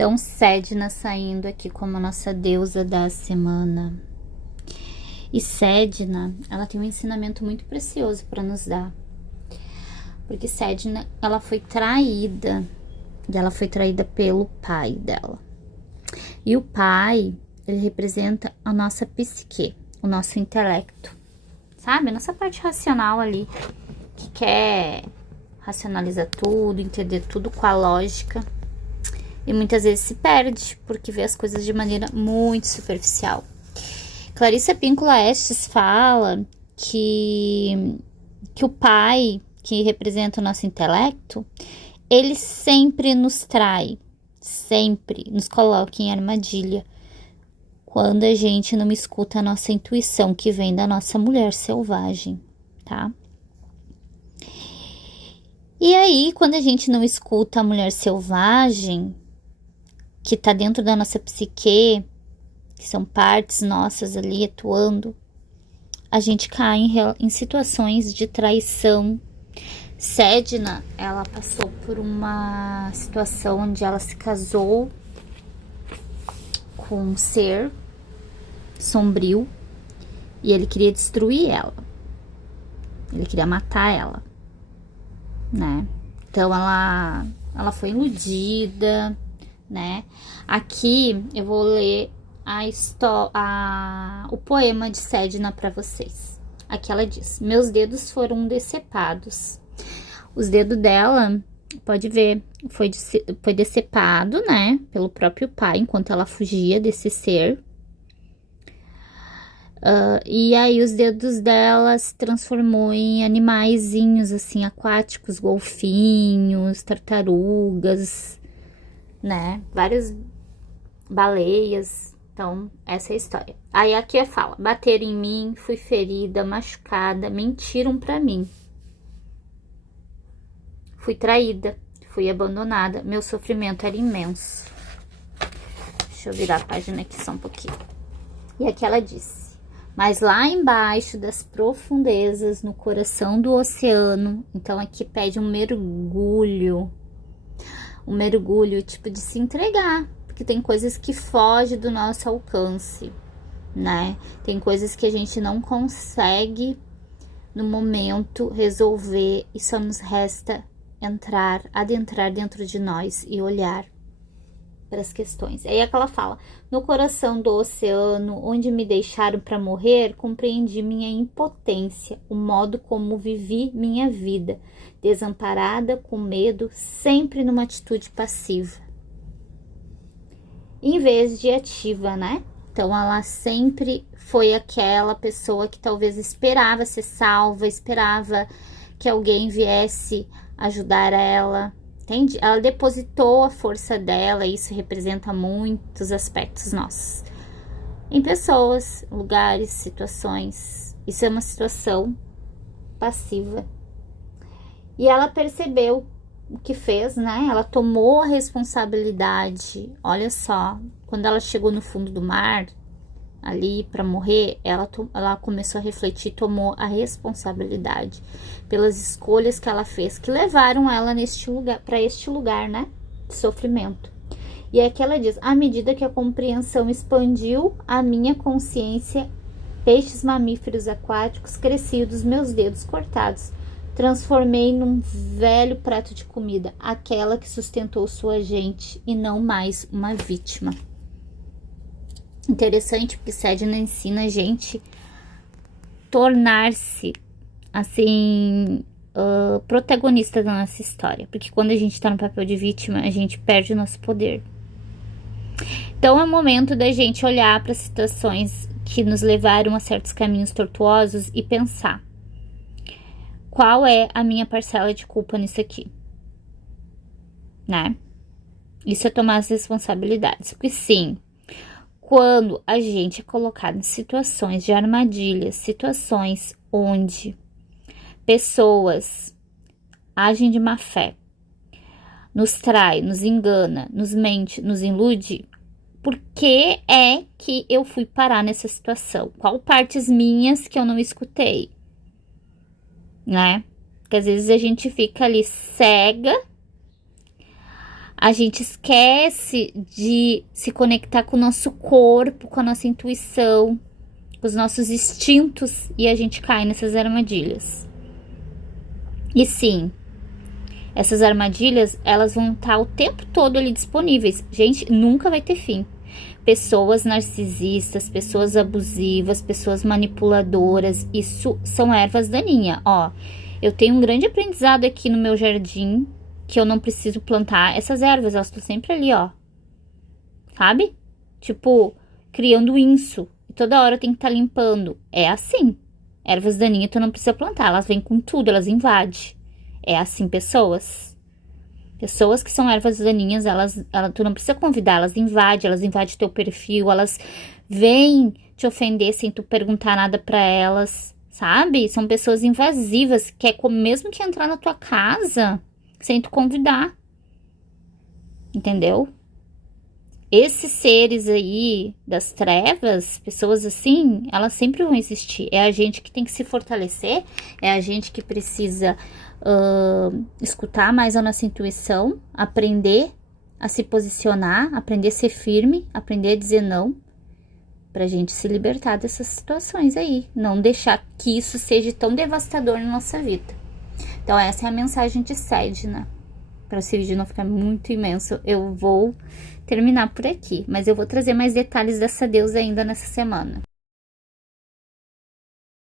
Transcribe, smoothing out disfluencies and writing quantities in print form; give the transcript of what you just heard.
Então, Sedna saindo aqui como a nossa deusa da semana. E Sedna, ela tem um ensinamento muito precioso para nos dar. Porque Sedna, ela foi traída. E ela foi traída pelo pai dela. E o pai, ele representa a nossa psique, o nosso intelecto. Sabe? A nossa parte racional ali. Que quer racionalizar tudo, entender tudo com a lógica. E muitas vezes se perde, porque vê as coisas de maneira muito superficial. Clarissa Pinkola Estes fala que o pai, que representa o nosso intelecto, ele sempre nos trai, sempre nos coloca em armadilha, quando a gente não escuta a nossa intuição, que vem da nossa mulher selvagem, tá? E aí, quando a gente não escuta a mulher selvagem, que tá dentro da nossa psique, que são partes nossas ali atuando, a gente cai em situações de traição. Sedna, ela passou por uma situação onde ela se casou com um ser sombrio e ele queria destruir ela. Ele queria matar ela, né? Então ela foi iludida, né? Aqui eu vou ler o poema de Sedna para vocês. Aqui ela diz: meus dedos foram decepados. Os dedos dela, pode ver, foi decepado, né? Pelo próprio pai, enquanto ela fugia desse ser. E aí os dedos dela se transformou em animaizinhos, assim, aquáticos, golfinhos, tartarugas, né? Várias baleias. Então, essa é a história. Aí aqui fala: bateram em mim, fui ferida, machucada, mentiram pra mim. Fui traída, fui abandonada, meu sofrimento era imenso. Deixa eu virar a página aqui só um pouquinho. E aqui ela disse: mas lá embaixo das profundezas, no coração do oceano, então aqui pede um mergulho tipo de se entregar, porque tem coisas que fogem do nosso alcance, né? Tem coisas que a gente não consegue no momento resolver e só nos resta adentrar dentro de nós e olhar para as questões. Aí é que ela fala: no coração do oceano, onde me deixaram para morrer, compreendi minha impotência, o modo como vivi minha vida, desamparada, com medo, sempre numa atitude passiva, em vez de ativa, né? Então ela sempre foi aquela pessoa que talvez esperava ser salva, esperava que alguém viesse ajudar ela, entende? Ela depositou a força dela, isso representa muitos aspectos nossos, em pessoas, lugares, situações. Isso é uma situação passiva. E ela percebeu o que fez, né? Ela tomou a responsabilidade. Olha só, quando ela chegou no fundo do mar, ali para morrer, ela começou a refletir, tomou a responsabilidade pelas escolhas que ela fez, que levaram ela para este lugar, né, de sofrimento. E aqui ela diz: à medida que a compreensão expandiu a minha consciência, peixes mamíferos aquáticos cresciam dos meus dedos cortados, transformei num velho prato de comida, aquela que sustentou sua gente e não mais uma vítima. Interessante, porque Sedna ensina a gente tornar-se, assim, protagonista da nossa história. Porque quando a gente tá no papel de vítima, a gente perde o nosso poder. Então é o momento da gente olhar para situações que nos levaram a certos caminhos tortuosos e pensar: qual é a minha parcela de culpa nisso aqui? Né? Isso é tomar as responsabilidades. Porque sim, quando a gente é colocado em situações de armadilhas, situações onde pessoas agem de má fé, nos trai, nos engana, nos mente, nos ilude, por que é que eu fui parar nessa situação? Qual partes minhas que eu não escutei? Né? Porque às vezes a gente fica ali cega A gente esquece de se conectar com o nosso corpo, com a nossa intuição, com os nossos instintos, e a gente cai nessas armadilhas. E sim, essas armadilhas, elas vão estar o tempo todo ali disponíveis. Gente, nunca vai ter fim. Pessoas narcisistas, pessoas abusivas, pessoas manipuladoras, isso são ervas daninhas. Ó, eu tenho um grande aprendizado aqui no meu jardim, que eu não preciso plantar essas ervas, elas estão sempre ali, ó. Sabe? Tipo, criando inso. E toda hora eu tenho que estar limpando. É assim. Ervas daninhas tu não precisa plantar, elas vêm com tudo, elas invadem. É assim, pessoas. Pessoas que são ervas daninhas, tu não precisa convidar, elas invadem teu perfil, elas vêm te ofender sem tu perguntar nada pra elas, sabe? São pessoas invasivas, que é como mesmo que entrar na tua casa sem tu convidar. Entendeu? Esses seres aí das trevas, pessoas assim, elas sempre vão existir. É a gente que tem que se fortalecer, é a gente que precisa escutar mais a nossa intuição, aprender a se posicionar, aprender a ser firme, aprender a dizer não, pra gente se libertar dessas situações aí. Não deixar que isso seja tão devastador na nossa vida. Então essa é a mensagem de Sedna. Para esse vídeo não ficar muito imenso, eu vou terminar por aqui. Mas eu vou trazer mais detalhes dessa deusa ainda nessa semana.